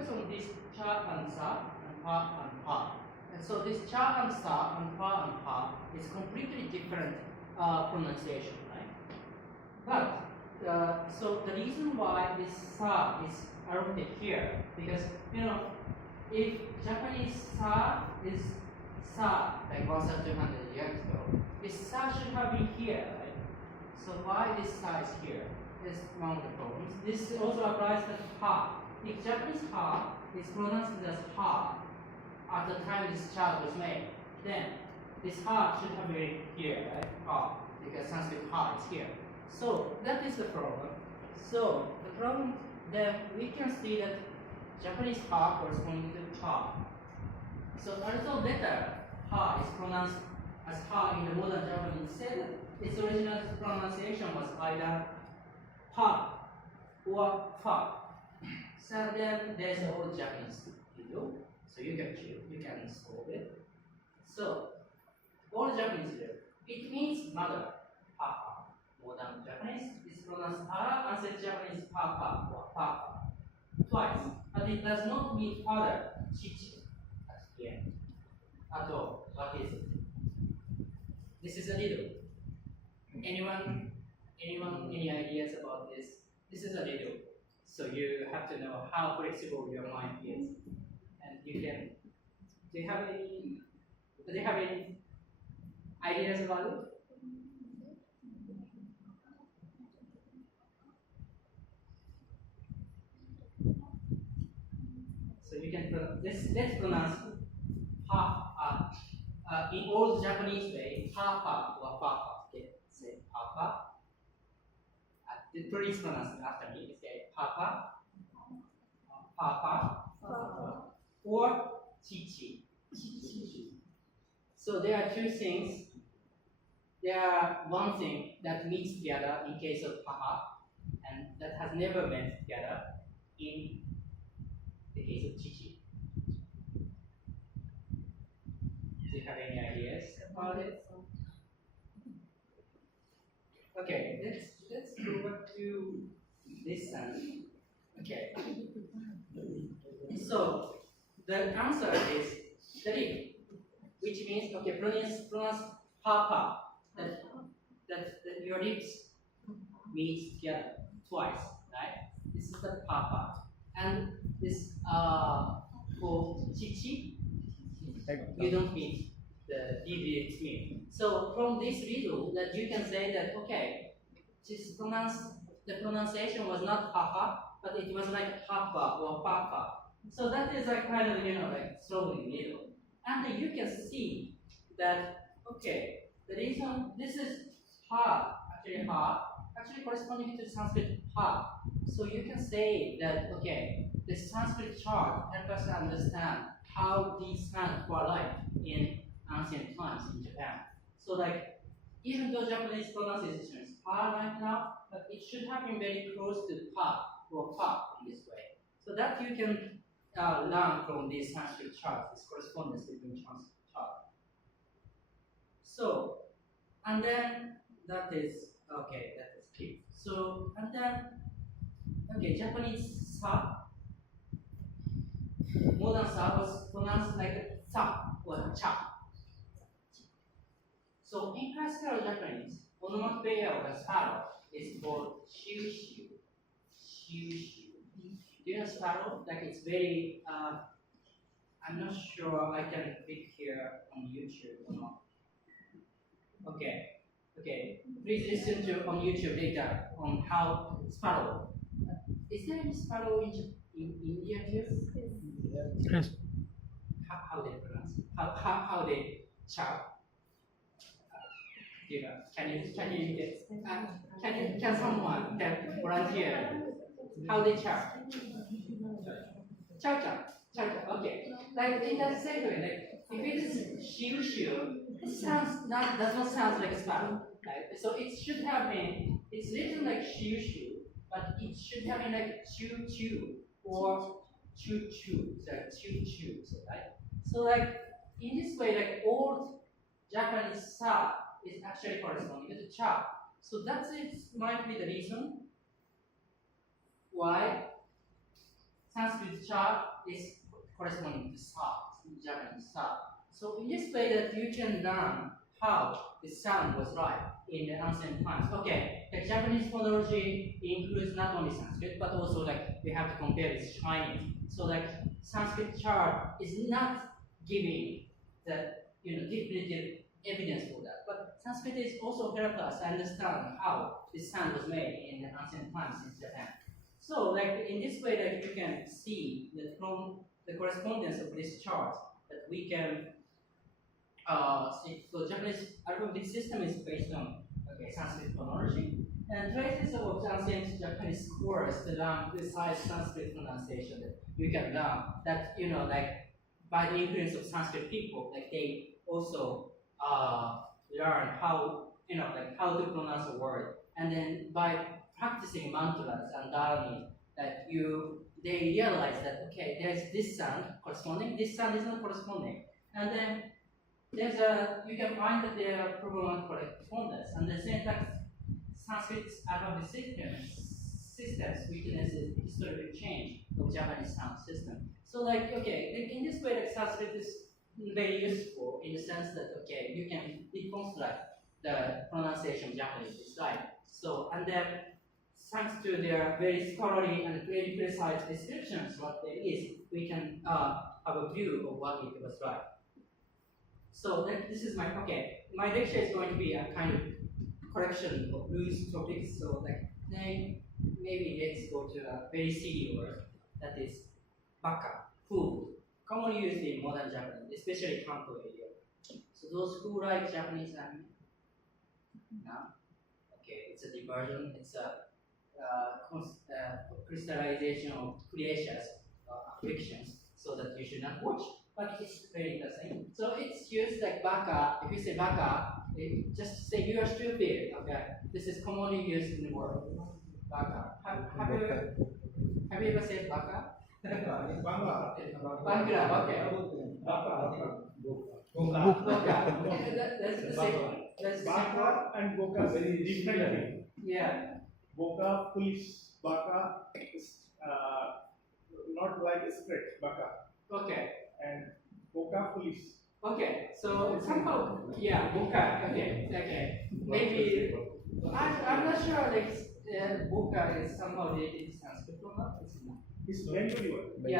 focus on this cha and sa and pa and pa. And so this cha and sa and pa and pa is completely different pronunciation, right? But so the reason why this sa is allotted here, because if Japanese sa is sa like 1,200 years ago, this sa should have been here, right? So why this sa is here is one of the problems. This also applies to ha. If Japanese ha is pronounced as ha at the time this child was made, then this ha should have been here, right? Ha, because Sanskrit ha is here. So that is the problem. So the problem, then we can see that Japanese ha corresponding to cha. So a little later, ha is pronounced as ha in the modern Japanese. Instead, its original pronunciation was either pa or fa. So then there's an old Japanese video, so you can choose, you can solve it. So old Japanese video, it means mother, papa. Modern Japanese is pronounced ara, and said Japanese papa or papa twice, but it does not mean father, chichi at the end. At all, what is it? This is a riddle. Anyone, any ideas about this? This is a riddle. So you have to know how flexible your mind is, and you can. Do you have any ideas about it? So you can let's pronounce pa in old Japanese way, papa or papa. Okay, say papa. Please pronounce it after me. Say papa, papa, or chichi. So there are two things. There are one thing that meets together in case of papa, and that has never met together in the case of chichi. Do you have any ideas about it? Okay, let's go back to this one. Okay. So the answer is three, which means okay, pronounce papa. That your lips meet together twice, right? This is the papa, and this for chichi, you don't meet the deviate mean. So from this riddle, that you can say that okay, the pronunciation was not papa, but it was like papa or papa. So that is like kind of like solving riddle, and you can see that okay, the reason this is ha actually corresponding to Sanskrit ha. So you can say that okay, the Sanskrit chart helps us understand how these sounds were like in ancient times in Japan. So like, even though Japanese pronunciation is pa right now, but it should have been very close to pa or pa in this way. So that you can learn from these Sanskrit charts, this correspondence between Sanskrit charts. So, and then that is okay, that is key. So, and then okay, Japanese sa, modern sa was pronounced like sa or cha. So in classical Japanese, onomatopoeia of a sparrow is called shiu shiu. Shiu shiu. Do you know sparrow? Like it's very, I'm not sure I can pick here on YouTube or not. Okay, okay. Please listen to on YouTube later on how sparrow. Is there any sparrow in India too? Yes. How they pronounce? How they shout? Can someone volunteer how they shout? Chow chow. Okay. Like in that same way, like if it is shiu shiu, it does not sound like a sparrow. Right? So it should have been. It's written like shiu shiu, but it should have been like chew chew or chew chew. So chew chew. So right. So like in this way, like old Japanese sa is actually corresponding to cha. So that's it. Might be the reason why Sanskrit cha is corresponding to sa, Japanese sa. So in this way that you can learn how the sound was right in the ancient times. Okay, the Japanese phonology includes not only Sanskrit but also like we have to compare with Chinese. So like Sanskrit chart is not giving the definitive evidence for that. But Sanskrit is also help us understand how this sound was made in the ancient times in Japan. So like in this way that you can see that from the correspondence of this chart that we can see. So Japanese alphabetic system is based on Sanskrit phonology and traces of ancient Japanese scholars to learn precise Sanskrit pronunciation that you can learn that like by the influence of Sanskrit people, like they also learn how like how to pronounce a word, and then by practicing mantras and dharani, that they realize that okay, there's this sound corresponding, this sound is not corresponding, and then you can find that there are problematic correspondence, and the syntax Sanskrit alphabetic systems witnesses historical change of Japanese sound system. So like in this way, like Sanskrit is very useful in the sense that you can reconstruct the pronunciation of Japanese is right. So and then thanks to their very scholarly and very precise descriptions what there is, we can have a view of what it was right. So this is my lecture is going to be a kind of correction of loose topics. So like maybe let's go to a very silly word that is baka, food, commonly used in modern Japanese, especially Kanto area. So those who like Japanese anime, no? Okay, it's a diversion, it's a crystallization of creations, afflictions, so that you should not watch. But it's very interesting. So it's used like baka. If you say baka, just say you are stupid. Okay, this is commonly used in the world. Baka. Have you ever said baka? Bangla. Okay. Boka. That's the same one. Baka and boka very different thing. Yeah. Boka, foolish. Baka is not like a script. Baka. Okay. And boka, foolish. Okay. So somehow, yeah, boka. Okay. Maybe I'm not sure. Like boka is somehow related to Sanskrit or not. It's Bengali word. Yeah.